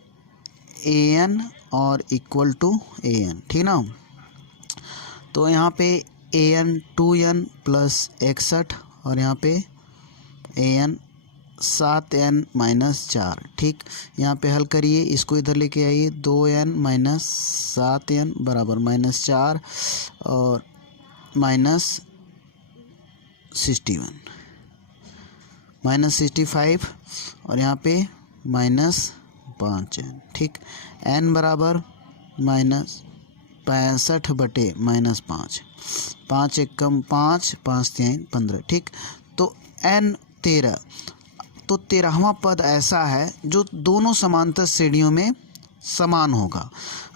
an और इक्वल टू an। ठीक ना, तो यहाँ पे an 2n प्लस 61 और यहाँ पे an 7n-4। ठीक, यहाँ पे हल करिए, इसको इधर लेके आइए, 2n-7n बराबर -4 और -65 और यहाँ पे -5n। ठीक, n बराबर -65 बटे -5, 5 एकम 5, 5 3 15। ठीक, तो n 13, तो 13वां पद ऐसा है जो दोनों समांतर श्रेणियों में समान होगा।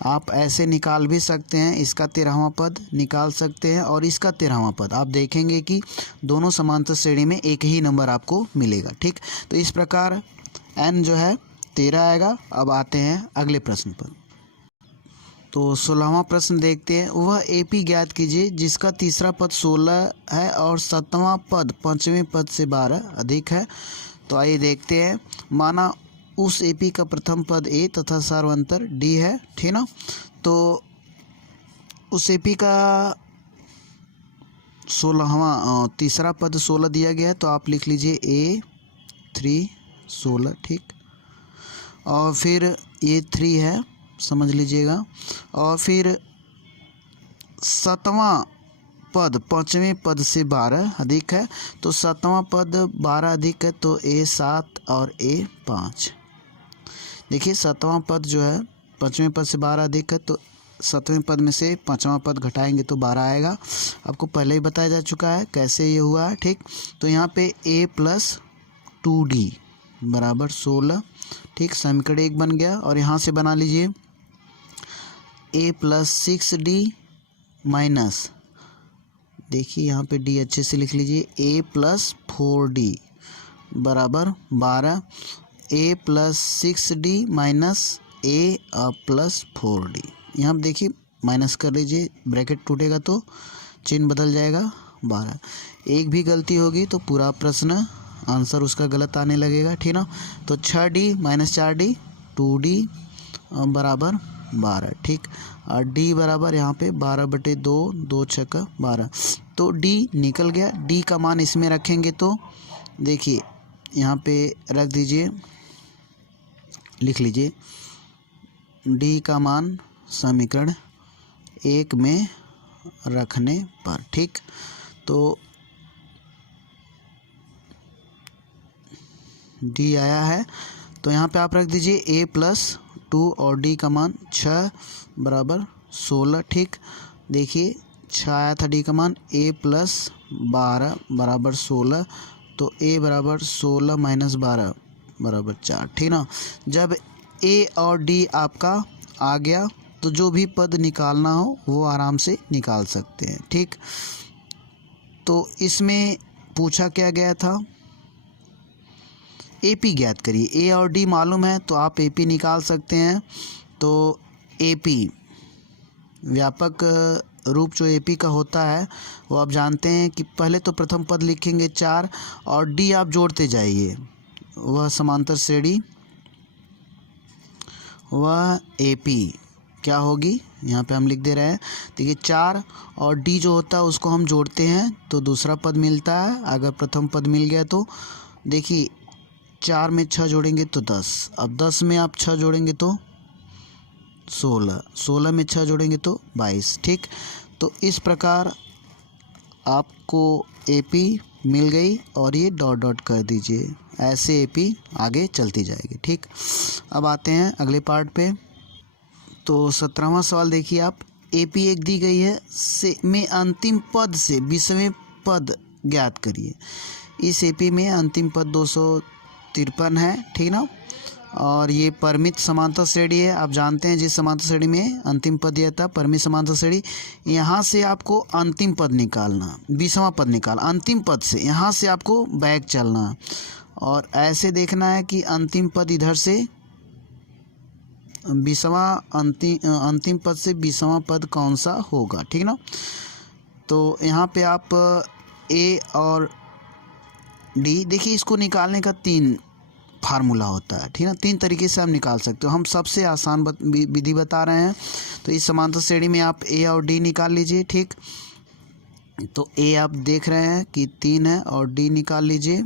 आप ऐसे निकाल भी सकते हैं, इसका 13वां पद निकाल सकते हैं और इसका 13वां पद। आप देखेंगे कि दोनों समांतर श्रेणी में एक ही नंबर आपको मिलेगा। ठीक, तो इस प्रकार n जो है 13 आएगा। अब आते हैं अगले प्रश्न पर। तो 16वां प्रश्न देखते हैं। वह AP ज्ञात कीजिए जिसका तीसरा पद 16 है और 7वां पद 5वें पद से 12 अधिक है। तो आइए देखते हैं। माना उस AP का प्रथम पद A तथा सार्वंतर D है। ठीक ना, तो उस AP का 16वां तीसरा पद 16 दिया गया है, तो आप लिख लीजिए A3 16। ठीक, और फिर ये 3 है, समझ लीजिएगा। और फिर 7वां पद 5वें पद से 12 अधिक है, तो 7वां पद 12 अधिक है तो A7 और A5। देखिए 7वां पद जो है 5वें पद से 12 अधिक है, तो 7वें पद में से 5वां पद घटाएंगे तो 12 आएगा। आपको पहले ही बताया जा चुका है कैसे ये हुआ है। ठीक, तो यहाँ पे A प्लस 2D बराबर 16। ठीक, समीकरण 1 बन गया। और यहाँ से बना लीजिए A प्लस 6D माइनस, देखिए यहाँ पे D अच्छे से लिख लीजिए, A प्लस 4D बराबर 12। A plus 6D minus A plus 4D। यहाँ देखिए माइनस कर लीजिए, ब्रैकेट टूटेगा तो चिन्ह बदल जाएगा, 12। एक भी गलती होगी तो पूरा प्रश्न आंसर उसका गलत आने लगेगा, ठीक ना। तो 6D माइनस 4D 2D बराबर 12, ठीक। और D बराबर यहाँ पे 12/2, 2 छक्का 12, तो D निकल गया। D का मान इसमें रखेंगे तो देखिए यहाँ पे रख दीजिए, लिख लीजिए D का मान समीकरण 1 में रखने पर, ठीक। तो D आया है, तो यहाँ पे आप रख दीजिए A+2 और D का मान 6 बराबर 16, ठीक। देखिए 6 आया था D का मान, A+12 बराबर 16, तो A बराबर 16 माइनस 12 बराबर 4, ठीक ना। जब A और D आपका आ गया तो जो भी पद निकालना हो वो आराम से निकाल सकते हैं, ठीक। तो इसमें पूछा क्या गया था, AP ज्ञात करिए। A और D मालूम है तो आप AP निकाल सकते हैं। तो AP व्यापक रूप जो AP का होता है वो आप जानते हैं कि पहले तो प्रथम पद लिखेंगे 4 और D आप जोड़ते जाइए, वह समांतर श्रेणी वह AP क्या होगी, यहाँ पे हम लिख दे रहे हैं। देखिए 4 और D जो होता है उसको हम जोड़ते हैं तो दूसरा पद मिलता है। अगर प्रथम पद मिल गया तो देखिए 4 में 6 जोड़ेंगे तो 10, अब 10 में आप 6 जोड़ेंगे तो 16, 16 में 6 जोड़ेंगे तो 22, ठीक। तो इस प्रकार आपको AP मिल गई और ये डॉट डॉट कर दीजिए, ऐसे AP आगे चलती जाएगी, ठीक। अब आते हैं अगले पार्ट पे। तो 17वां सवाल देखिए आप, AP एक दी गई है से में अंतिम पद से 20वें पद ज्ञात करिए। इस AP में अंतिम पद 253 है, ठीक ना। और ये परिमित समांतर श्रेणी है। आप जानते हैं जिस समांतर श्रेणी में अंतिम पद दिया था परिमित समांतर श्रेणी, यहाँ से आपको अंतिम पद निकालना, 20वां पद निकाल अंतिम पद से, यहाँ से आपको बैक चलना और ऐसे देखना है कि अंतिम पद इधर से 20वां अंतिम पद से 20वां पद कौन सा होगा, ठीक ना। तो यहाँ पे आप A और D देखिए, इसको निकालने का 3 फार्मूला होता है, ठीक ना। 3 तरीके से हम निकाल सकते हो, हम सबसे आसान विधि बता रहे हैं। तो इस समांतर श्रेणी में आप A और D निकाल लीजिए, ठीक। तो A आप देख रहे हैं कि 3 है और D निकाल लीजिए,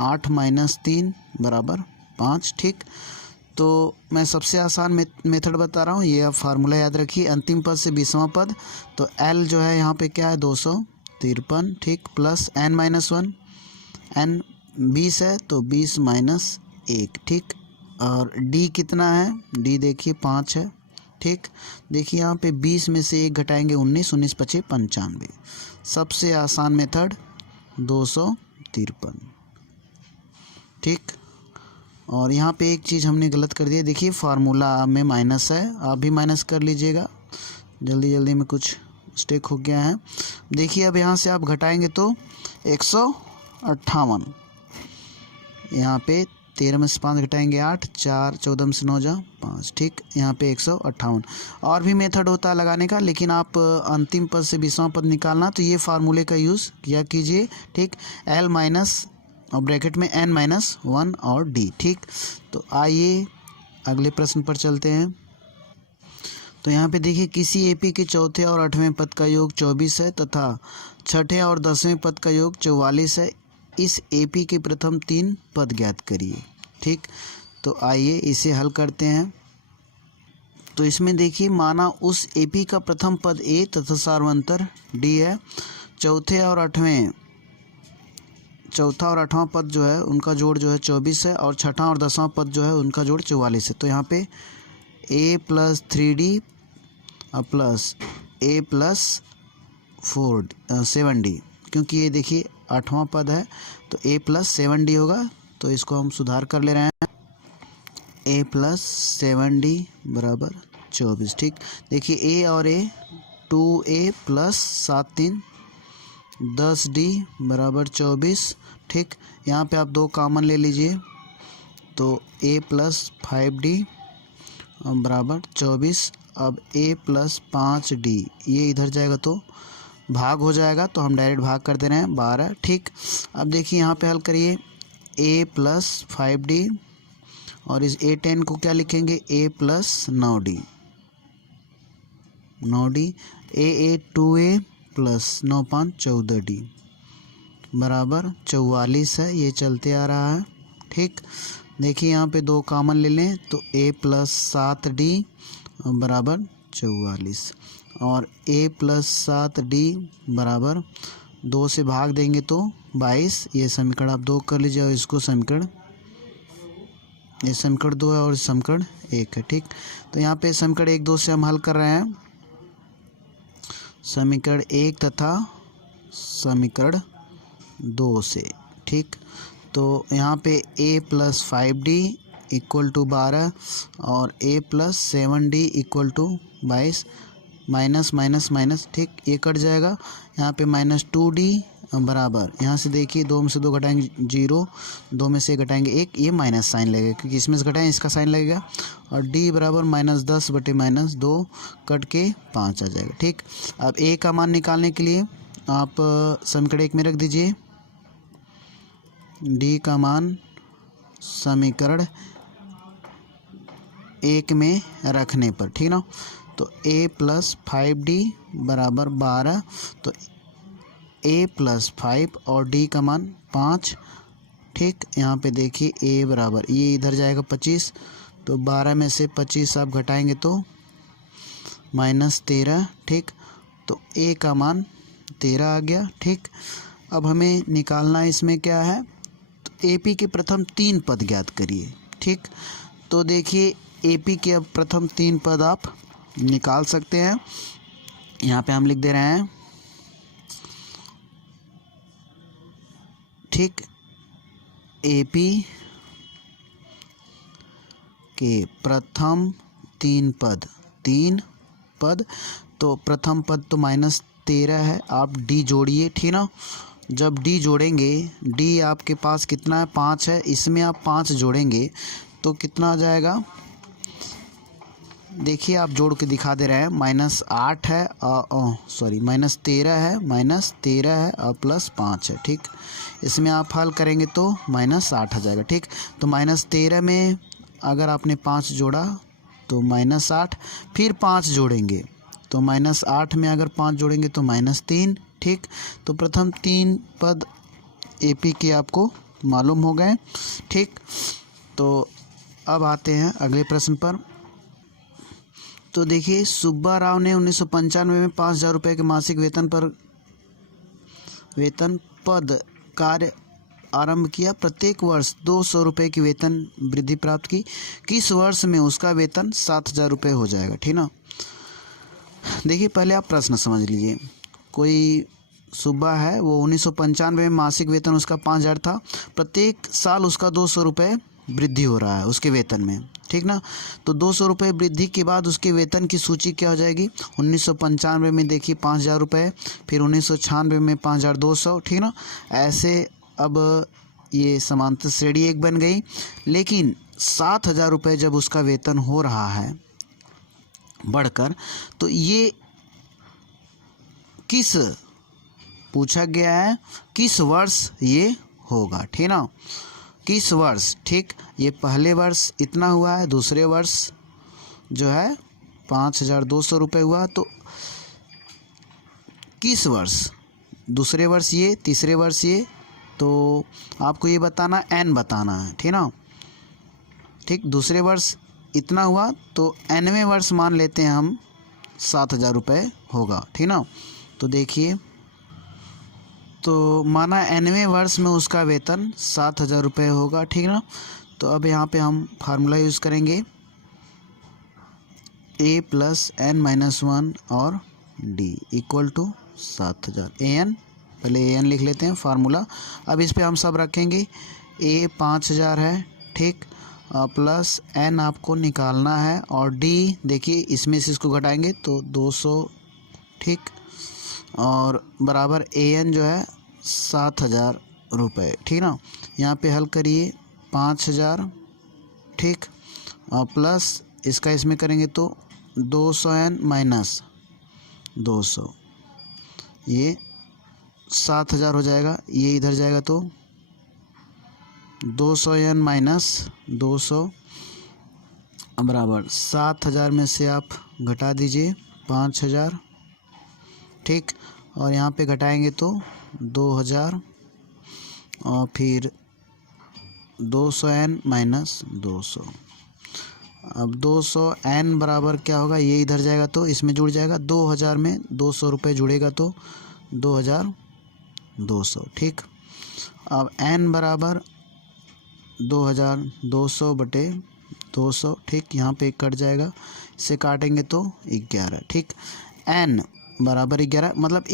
8 माइनस 3 बराबर 5, ठीक। तो मैं सबसे आसान मेथड बता रहा हूँ, ये आप फार्मूला याद रखिए। अंतिम पद से 20वां पद, तो L जो है यहाँ पे क्या है 253, ठीक, प्लस n-1, n 20 है तो 20 माइनस 1, ठीक। और D कितना है, D देखिए 5 है, ठीक। देखिए यहाँ पे 20 में से 1 घटाएंगे 19, 19 × 5 = 95। सबसे आसान मेथड 253, ठीक। और यहाँ पे एक चीज़ हमने गलत कर दिया, देखिए फार्मूला में माइनस है, आप भी माइनस कर लीजिएगा, जल्दी जल्दी में कुछ मिस्टेक हो गया है। देखिए अब यहाँ से आप घटाएंगे तो 158, यहाँ पे 13 में से 5 घटाएंगे 8, 4 14 में से 9 जा 5, ठीक। यहाँ पे 158। और भी मेथड होता है लगाने का, लेकिन आप अंतिम पद से 20वां पद निकालना तो ये फार्मूले का यूज़ किया कीजिए, ठीक। L माइनस और ब्रैकेट में n-1 और D, ठीक। तो आइए अगले प्रश्न पर चलते हैं। तो यहाँ पे देखिए, किसी AP के चौथे और 8वें पद का योग 24 है तथा छठे और 10वें पद का योग 44 है। इस AP के प्रथम 3 पद ज्ञात करिए, ठीक। तो आइए इसे हल करते हैं। तो इसमें देखिए, माना उस AP का प्रथम पद A तथा सार्वंतर D है। चौथा और 8वां पद जो है उनका जोड़ जो है 24 है और छठा और 10वां पद जो है उनका जोड़ 44 है। तो यहाँ पे A + 3D plus A + 7D, क्योंकि ये देखिए 8वां पद है तो A + 7D होगा। तो इसको हम सुधार कर ले रहे हैं, A + 7D बराबर 24, ठीक। देखिए A और A 2A + 7 3 10D बराबर 24, ठीक। यहाँ पे आप 2 कॉमन ले लीजिए तो A + 5D बराबर 24। अब A + 5D ये इधर जाएगा तो भाग हो जाएगा तो हम डायरेक्ट भाग कर दे रहे हैं 12। ठीक, अब देखिए यहाँ पे हल करिए a प्लस 5d और इस a10 को क्या लिखेंगे a plus 9d, 9d, a 2a plus 9 5 14d बराबर 44 है, ये चलते आ रहा है। ठीक, देखिए यहाँ पे 2 कॉमन ले लें तो a प्लस 7d बराबर 44 और a प्लस 7d बराबर 2 से भाग देंगे तो 22। ये समीकरण आप 2 कर लीजिए और इसको समीकरण, ये समीकरण 2 है और समीकरण 1 है। ठीक, तो यहाँ पे समीकरण 1 2 से हम हल कर रहे हैं, समीकरण 1 तथा समीकरण 2 से। ठीक, तो यहाँ पे a plus 5d equal to 12 और a plus 7d equal to 22, minus minus minus. ठीक, ये कट जाएगा, यहाँ पे माइनस 2d बराबर, यहाँ से देखिए 2 में से 2 घटाएंगे 0, 2 में से घटाएंगे 1, ये माइनस साइन लगेगा क्योंकि इसमें से घटाएं इसका साइन लगेगा, और d बराबर -10 बटे -2 कट के 5 आ जाएगा। ठीक, अब a का मान निकालने के लिए आप समीकरण 1 में रख दीजिए d का मान समीकरण 1 में रखने पर। ठीक ना, तो a प्लस 5d बराबर 12, तो a प्लस 5 और d का मान 5। ठीक, यहाँ पे देखिए a बराबर, ये इधर जाएगा 25, तो 12 में से 25 आप घटाएंगे तो -13। ठीक, तो a का मान 13 आ गया। ठीक, अब हमें निकालना इसमें क्या है, तो AP के प्रथम 3 पद ज्ञात करिए। ठीक, तो देखिए AP के अब प्रथम 3 पद आप निकाल सकते हैं, यहाँ पे हम लिख दे रहे हैं। ठीक, AP के प्रथम 3 पद, 3 पद, तो प्रथम पद तो -13 है, आप d जोड़िए। ठीक ना, जब d जोड़ेंगे, d आपके पास कितना है 5 है, इसमें आप 5 जोड़ेंगे तो कितना आ जाएगा, देखिए आप जोड़ के दिखा दे रहे हैं, -8 है सॉरी -13 है, -13 है और +5 है। ठीक, इसमें आप हल करेंगे तो -8 आ जाएगा। ठीक, तो -13 में अगर आपने 5 जोड़ा तो -8, फिर 5 जोड़ेंगे तो -8 में अगर 5 जोड़ेंगे तो -3। ठीक, तो प्रथम 3 पद AP के आपको मालूम हो गए। ठीक, तो अब आते हैं अगले प्रश्न पर। तो देखिए सुब्बा राव ने 1995 में 5,000 रुपये के मासिक वेतन पद कार्य आरंभ किया, प्रत्येक वर्ष 200 रुपये की वेतन वृद्धि प्राप्त की, किस वर्ष में उसका वेतन 7,000 रुपये हो जाएगा। ठीक ना, देखिए पहले आप प्रश्न समझ लीजिए, कोई सुब्बा है, वो 1995 में मासिक वेतन उसका 5,000 था, प्रत्येक साल उसका 200 रुपये वृद्धि हो रहा है उसके वेतन में। ठीक ना, तो 200 रुपये वृद्धि के बाद उसके वेतन की सूची क्या हो जाएगी, 1995 में देखिए 5,000 रुपये, फिर 1996 में 5,200। ठीक ना, ऐसे अब ये समांतर श्रेणी एक बन गई, लेकिन 7,000 रुपये जब उसका वेतन हो रहा है बढ़कर, तो ये किस पूछा गया है, किस वर्ष ये होगा। ठीक ना, किस वर्ष। ठीक, ये पहले वर्ष इतना हुआ है, दूसरे वर्ष जो है 5,200 रुपये हुआ, तो किस वर्ष, दूसरे वर्ष ये, तीसरे वर्ष ये, तो आपको ये बताना n बताना है। ठीक ना, ठीक, दूसरे वर्ष इतना हुआ तो nवें वर्ष मान लेते हैं हम 7,000 रुपये होगा। ठीक ना, तो देखिए, तो माना nवें वर्ष में उसका वेतन 7,000 रुपये होगा। ठीक ना, तो अब यहाँ पे हम फार्मूला यूज़ करेंगे a प्लस n-1 और d इक्वल टू 7,000। an, पहले an लिख लेते हैं फार्मूला, अब इस पे हम सब रखेंगे। a 5,000 है, ठीक, प्लस n आपको निकालना है, और d देखिए इसमें से इसको घटाएंगे तो 200। ठीक, और बराबर an जो है 7,000 रुपये। ठीक ना, यहाँ पे हल करिए 5,000। ठीक, और प्लस इसका इसमें करेंगे तो 200n माइनस 200, ये 7000 हो जाएगा, ये इधर जाएगा तो 200n माइनस 200 बराबर 7000 में से आप घटा दीजिए 5000, ठीक। और यहाँ पे घटाएंगे तो 2000 और फिर 200n माइनस 200। अब 200n बराबर क्या होगा, ये इधर जाएगा तो इसमें जुड़ जाएगा, 2000 में 200 रुपये जुड़ेगा तो 2200, ठीक। अब n बराबर 2200 बटे 200, ठीक। यहाँ पे कट जाएगा, इसे काटेंगे तो 11, ठीक। n बराबर 11 मतलब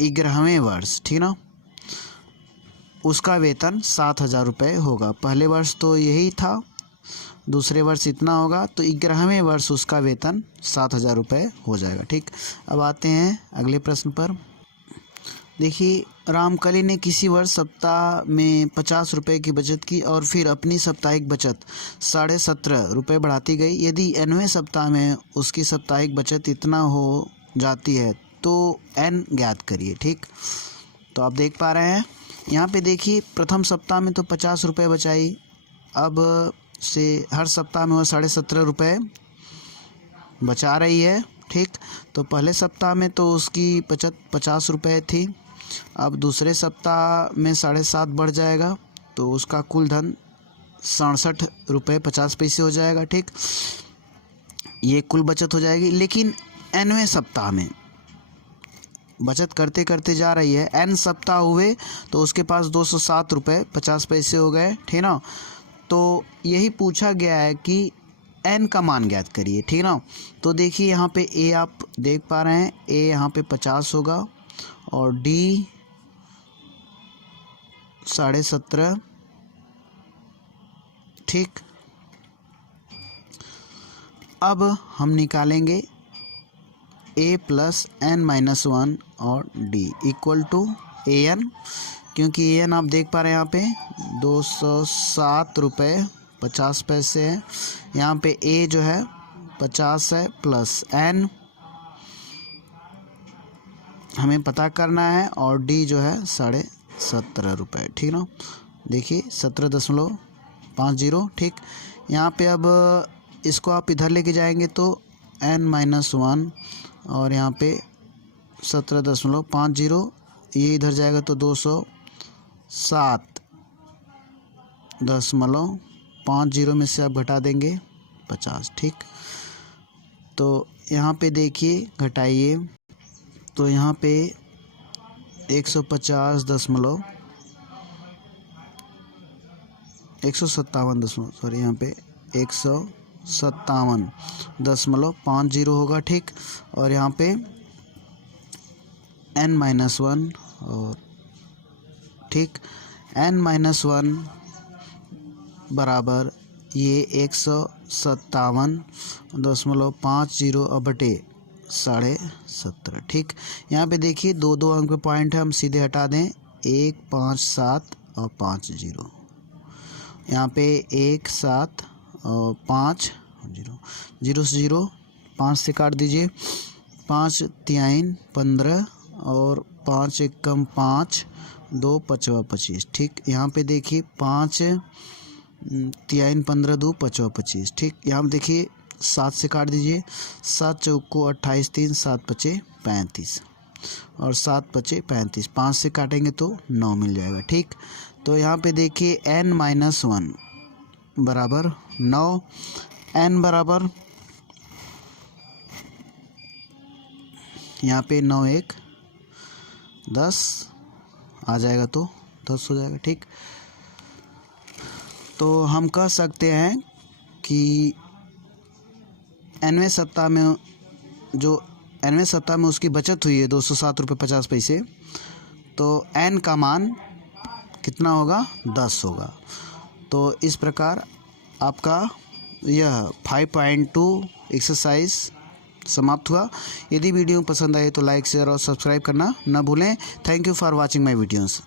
11वें वर्ष, ठीक ना। उसका वेतन 7000 रुपये होगा। पहले वर्ष तो यही था, दूसरे वर्ष इतना होगा, तो 11वें वर्ष उसका वेतन 7000 रुपये हो जाएगा, ठीक। अब आते हैं अगले प्रश्न पर। देखिए, रामकली ने किसी वर्ष सप्ताह में 50 रुपये की बचत की और फिर अपनी साप्ताहिक बचत 17.5 रुपये बढ़ाती गई। यदि nवें सप्ताह में उसकी साप्ताहिक बचत इतना हो जाती है तो n ज्ञात करिए, ठीक। तो आप देख पा रहे हैं यहाँ पे, देखिए प्रथम सप्ताह में तो 50 रुपये बचाई, अब से हर सप्ताह में वो 17.5 रुपये बचा रही है, ठीक। तो पहले सप्ताह में तो उसकी बचत 50 रुपये थी, अब दूसरे सप्ताह में 7.5 बढ़ जाएगा तो उसका कुल धन 67 रुपये 50 पैसे हो जाएगा, ठीक। ये कुल बचत हो जाएगी। लेकिन nवें सप्ताह में बचत करते करते जा रही है, n सप्ताह हुए तो उसके पास 207 रुपये 50 पैसे हो गए, ठीक ना। तो यही पूछा गया है कि n का मान ज्ञात करिए, ठीक ना। तो देखिए यहाँ पे a आप देख पा रहे हैं, a यहाँ पे 50 होगा और d 17.5, ठीक। अब हम निकालेंगे a प्लस n-1 और d इक्वल टू an, क्योंकि an आप देख पा रहे हैं यहाँ पे 207 रुपये 50 पैसे है। यहाँ पे a जो है 50 है प्लस n हमें पता करना है और d जो है 17.5 रुपये, ठीक ना। देखिए 17.50, ठीक। यहाँ पे अब इसको आप इधर लेके जाएंगे तो n-1 और यहाँ पे 17.50, ये इधर जाएगा तो 207.50 में से आप घटा देंगे 50, ठीक। तो यहाँ पे देखिए घटाइए तो यहाँ पे 157.50 यहाँ पे 157.50 होगा, ठीक। और यहाँ पे n-1 और ठीक n-1 बराबर ये 157.50 बटे 17.5, ठीक। यहाँ पे देखिए दो दो अंक पे पॉइंट है, हम सीधे हटा दें 1 5 7 और 5 0। यहाँ पे 1 7 और 5 0 0 से 0 5 से काट दीजिए, 5 3 15 और 5 1 कम 5 2 5 25, ठीक। यहाँ पे देखिए 5 3 15 2 5 25, ठीक। यहाँ पे देखिए 7 से काट दीजिए, 7 चौको 28 3 7 5 35 और 7 5 35, 5 से काटेंगे तो 9 मिल जाएगा, ठीक। तो यहाँ पे देखिए n-1 बराबर 9, n बराबर यहाँ पे 9 1 10 आ जाएगा तो 10 हो जाएगा, ठीक। तो हम कह सकते हैं कि nवें सप्ताह में उसकी बचत हुई है 207 रुपये 50 पैसे, तो n का मान कितना होगा 10 होगा। तो इस प्रकार आपका यह 5.2 एक्सरसाइज समाप्त हुआ। यदि वीडियो पसंद आए तो लाइक शेयर और सब्सक्राइब करना न भूलें। Thank you for watching my videos.